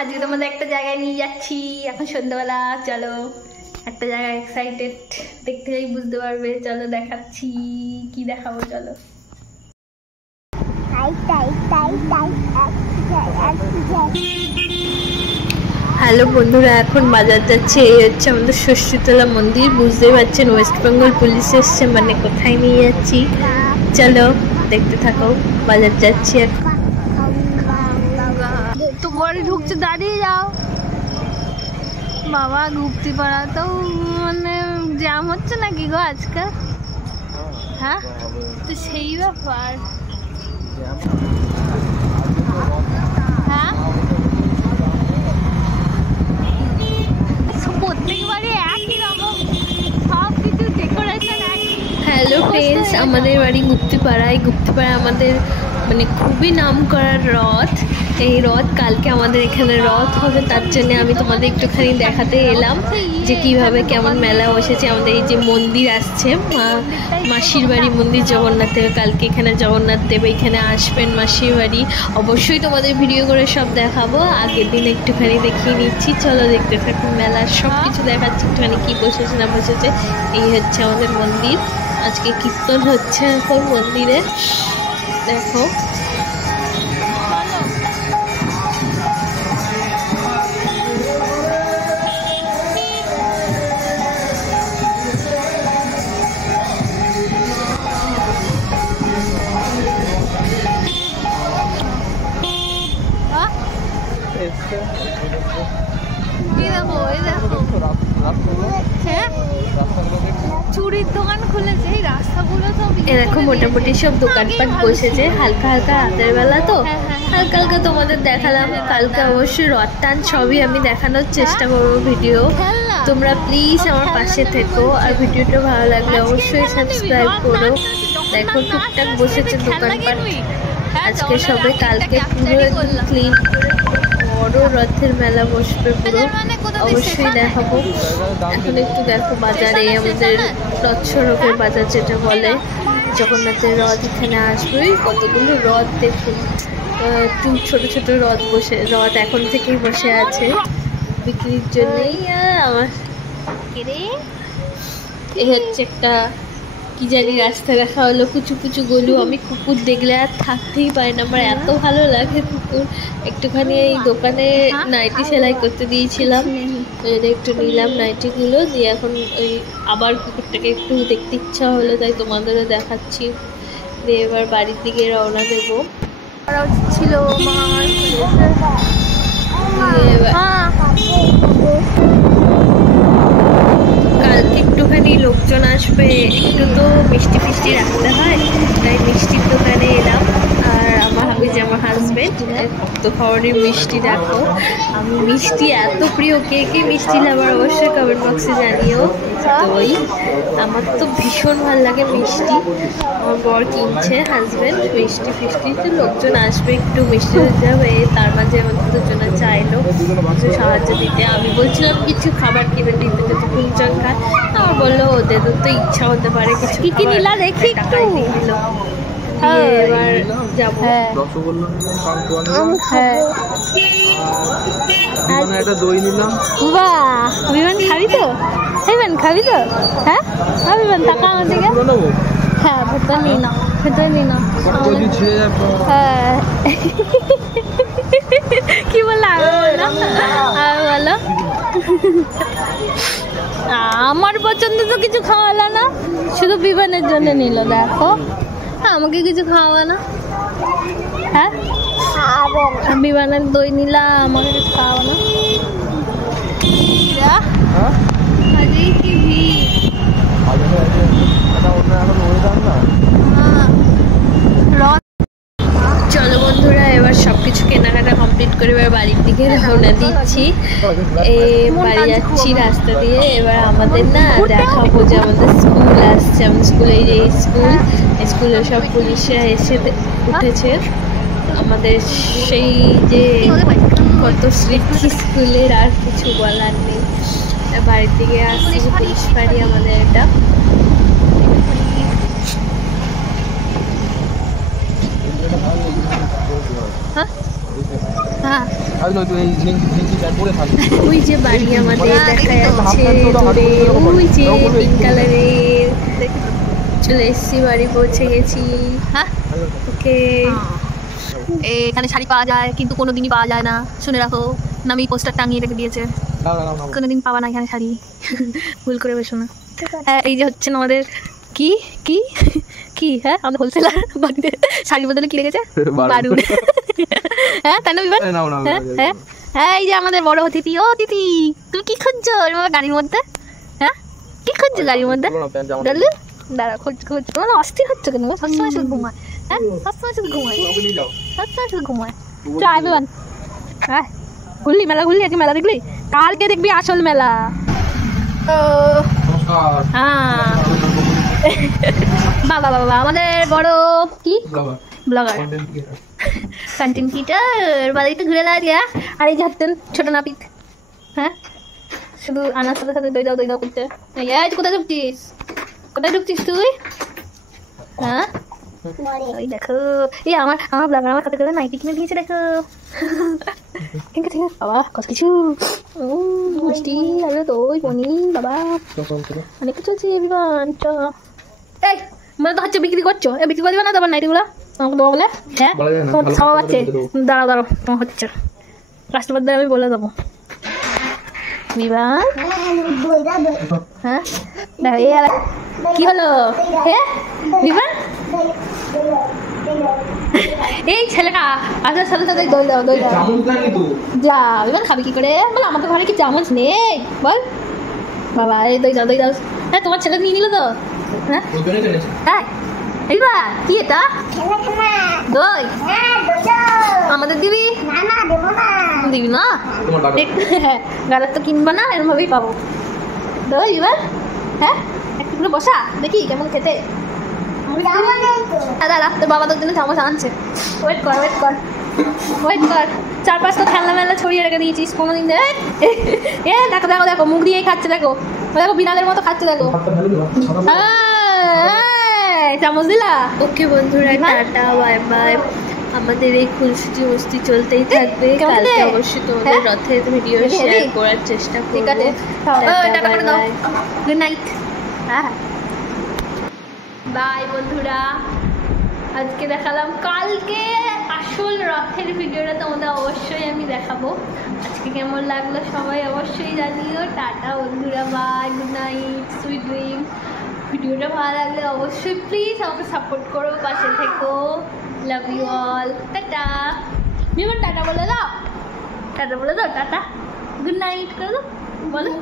আজকে তোমাদের একটা জায়গায় নিয়ে যাচ্ছি। এখন সন্ধ্যাবেলা, চলো একটা জায়গায় এক্সাইটেড, দেখতে গেলেই বুঝতে পারবে। চলো দেখাচ্ছি, কি দেখাবো চলো। হ্যালো বন্ধুরা, এখন বাজার যাচ্ছে। এই হচ্ছে আমাদের ষষ্ঠীতলা মন্দির। বুঝতেই পারছেন ওয়েস্ট বেঙ্গল পুলিশ এসছে, মানে কোথায় নিয়ে যাচ্ছি চলো দেখতে থাকো। বাজার যাচ্ছি এখন। তো ঘরে ঢুকছে, দাঁড়িয়ে যাও বাবা। গুপ্তি পাড়া তো মানে জ্যাম হচ্ছে নাকি গো আজকাল? হ্যাঁ, তো সেই ব্যাপার। হ্যাঁ, প্রত্যেকবারে একই রকম সব কিছু ডেকোরেশন। হ্যালো ফ্রেন্ডস, আমাদের বাড়ি গুপ্তিপাড়ায়। গুপ্তিপাড়া আমাদের মানে খুবই নাম করার রথ। এই রথ কালকে আমাদের এখানে রথ হবে, তার জন্য আমি তোমাদের একটুখানি দেখাতে এলাম যে কিভাবে কেমন মেলা বসেছে। আমাদের এই যে মন্দির আসছে, মাসির বাড়ি মন্দির জগন্নাথের। কালকে এখানে জগন্নাথ দেব এখানে আসবেন মাসির বাড়ি। অবশ্যই তোমাদের ভিডিও করে সব দেখাবো। আগের দিন একটুখানি দেখিয়ে নিচ্ছি, চলো দেখতে থাকুন। মেলার সব কিছু দেখাচ্ছি, একটুখানি কী বসেছে না বসেছে। এই হচ্ছে আমাদের মন্দির। আজকে কীর্তন হচ্ছে এখন মন্দিরে, দেখো। চুরির দোকান খুলেছে, এই রাস্তাগুলো তো এরকম মোটামুটি সব দোকানপাট বসেছে। হালকা হালকা রাতের বেলা তো হালকা হালকা তোমাদের দেখালাম। কালকে অবশ্যই রথ টান সবই আমি দেখানোর চেষ্টা করবো ভিডিও। তোমরা প্লিজ আমার পাশে থেকো, আর ভিডিওটা ভালো লাগলে অবশ্যই সাবস্ক্রাইব করো। দেখো টুকটাক বসেছে দোকানপাট আজকে সবে। কালকে পুরো একদম ক্লিন করে বড় রথের মেলা বসবে পুরো, অবশ্যই দেখাবো। এখন একটু দেখো বাজারে আমাদের রথ সড়কের বাজার যেটা বলে, জগন্নাথের রথ এখানে আসবে। কতগুলো রথ দেখুন, ছোট ছোট রথ এখন থেকেই বসে আছে বিক্রির জন্যই। আমার এই হচ্ছে একটা কি জানি রাস্তা দেখা হলো, কুচু কুচু গলু। আমি কুকুর দেখলে আর থাকতেই পারি না, আমার এত ভালো লাগে কুকুর। একটুখানি এই দোকানে নাইটি সেলাই করতে দিয়েছিলাম, একটু নিলাম নাইটিগুলো দিয়ে। এখন ওই আবার কুকুরটাকে একটু দেখতে ইচ্ছা হলো, তাই তোমাদেরও দেখাচ্ছি। দিয়ে এবার বাড়ির দিকে রওনা দেবো। ছিল কালকে একটুখানি লোকজন আসবে, একটু তো মিষ্টি ফিষ্টি রাখতে হয়, তাই মিষ্টির দোকানে এলাম। আর আমার হাজবেন্ড তো খাওয়ারই মিষ্টি। দেখো আমি মিষ্টি এত প্রিয়, কে কে মিষ্টি লাভার অবশ্যই কমেন্ট বক্সে জানিও। দই আমার তো ভীষণ ভালো লাগে মিষ্টি। আমার বর কিনছে হাজবেন্ড মিষ্টি ফিষ্টি। তো লোকজন আসবে, একটু মিষ্টি দিতে হবে। তার মাঝে আমাদের দুজনে চাইলো কিছু সাহায্য দিতে। আমি বলছিলাম কিছু খাবার কিনে দিতে, যদি ফুলচন খায়। আমার বললো ওদের তো ইচ্ছা হতে পারে কিছু। কি নিলা দেখি একটু দিল। এবার যাবো। অভিমান খাবি তো? খাবি তো? হ্যাঁ অভিমান টাকা আমার দিকে। হ্যাঁ ভেতরে নিই না, ভেতরে নিই না। হ্যাঁ কি বললো বলো? আমার পছন্দ তো কিছু খাওয়ালো না, শুধু বিমানের জন্য নিল। দেখো আমাকে কিছু খাওয়া না। হ্যাঁ বিমানের দই নিলাম, আমাকে কিছু খাওয়া না। কি চলো বন্ধুরা, এবার সবকিছু কেনাকাটা কমপ্লিট করে এবার বাড়ির দিকে রওনা দিচ্ছি। বাড়ি যাচ্ছি রাস্তা দিয়ে। এবার আমাদের না দেখাবো যে আমাদের স্কুল আসছে। আমাদের স্কুলে যে স্কুলে সব পুলিশরা এসে উঠেছে। আমাদের সেই যে কত স্মৃতি স্কুলের, আর কিছু বলার নেই। বাড়ির দিকে আসছি, পুলিশ বাড়ি আমাদের এটা। হ্যাঁ ওই যে বাড়ি আমাদের দেখা যাচ্ছে দূরে, ওই যে পিঙ্ক কালারের। চলে এসেছি, বাড়ি পৌঁছে গেছি। হ্যাঁ ওকে। এখানে শাড়ি পাওয়া যায় কিন্তু কোনোদিনই পাওয়া যায় না, শুনে রাখো। নামি পোস্টার টাঙিয়ে রেখে দিয়েছে, কোনোদিন পাবা না এখানে শাড়ি। ভুল করে বসো না। হ্যাঁ এই যে হচ্ছে আমাদের কি কি কি হ্যাঁ আমাদের হোলসেলার বাড়িতে শাড়ির বদলে কি রেখেছে, বারুদ। হ্যাঁ তাই না বিমান? হ্যাঁ হ্যাঁ হ্যাঁ এই যে আমাদের বড় অতিথি। ও অতিথি তুমি কি খুঁজছো গাড়ির মধ্যে? হ্যাঁ কি খুঁজছো গাড়ির মধ্যে? দাঁড়া খোঁজ খোঁজ। মানে অস্থির হচ্ছে কেন? সবসময় শুধু ঘুমায়। হ্যাঁ সবসময় শুধু ঘুমায়, সবসময় শুধু ঘুমায়। চল বিমান হ্যাঁ ঘুরলি, মেলা ঘুরলি, আজকে মেলা দেখলি, কালকে দেখবি আসল মেলা। হ্যাঁ বাবা বাবা আমাদের বড় কি ব্লগার, কন্টেন্ট ক্রিয়েটর। বাড়িতে ঘুরে লাগে। আর এই যে হাঁটতেন ছোট নাপিত। হ্যাঁ শুধু আনার সাথে সাথে দই দাও করতে। এই কোথায় ঢুকছিস, কোথায় ঢুকছিস তুই? হ্যাঁ ওই দেখো এই আমার ব্লগার আমার সাথে করে নাইটি কিনে দিয়েছে, দেখো। ঠিক আছে বাবা কত কিছু, মিষ্টি আলু দই পনির, বাবা অনেক কিছু আছে। বিমান এই মানে তো হচ্ছে বিক্রি করছো, বিক্রি করে দিবে না তোমার নাইটিগুলো আমাকে দেবো বলে? হ্যাঁ তোমার খাওয়া আছে, দাঁড়াও তোমার হচ্ছে কাস্টমারদের আমি বলে দেবো। বিমান হ্যাঁ কি হলো? হ্যাঁ বিমান এই ছেলেটা আসার সাথে সাথে দই দাও যা। বিমান খাবি কি করে? বল আমাকে ঘরে কি চামচ নেই বল? বাবা এই দই দাও। হ্যাঁ তোমার ছেলে নিয়ে নিল তো? হ্যাঁ হ্যাঁ এইবার কি এটা দই আমাদের দিবি? দিবি না? গাড়ার তো কিনবা না, এরকম ভাবেই পাবো দই। এবার হ্যাঁ একটু করে বসা দেখি কেমন খেতে। দাদা তোর বাবা তোর জন্য চামচ আনছে, ওয়েট কর 4-5টা খেলনা মেলা ছড়িয়ে রেখে দিয়েছিস কোনোদিন। দেখো মুখ দিয়েই খাচ্ছে, দেখো বিড়ালের মতো খাচ্ছে, দেখো। চামচ দিলা? ওকে বন্ধুরা টাটা বাই বাই। আমাদের এই খুনসুটি মস্তি চলতেই থাকবে। কালকে অবশ্যই তোমাদের রথের ভিডিও শেয়ার করার চেষ্টা করব। ঠিক আছে টাটা করে দাও, গুড নাইট। হ্যাঁ বাই বন্ধুরা। আজকে দেখালাম, কালকে আসল রথের ভিডিওটা তোমাদের অবশ্যই আমি দেখাবো। আজকে কেমন লাগলো সবাই অবশ্যই জানিও। টাটা বন্ধুরা, bye, good night, sweet dream. ভিডিওটা ভালো লাগলে অবশ্যই প্লিজ আমাকে সাপোর্ট করো, পাশে থেকো। Love you all. টাটা বিমান, টাটা বলে দাও, টাটা গুড নাইট করে দাও, বলো।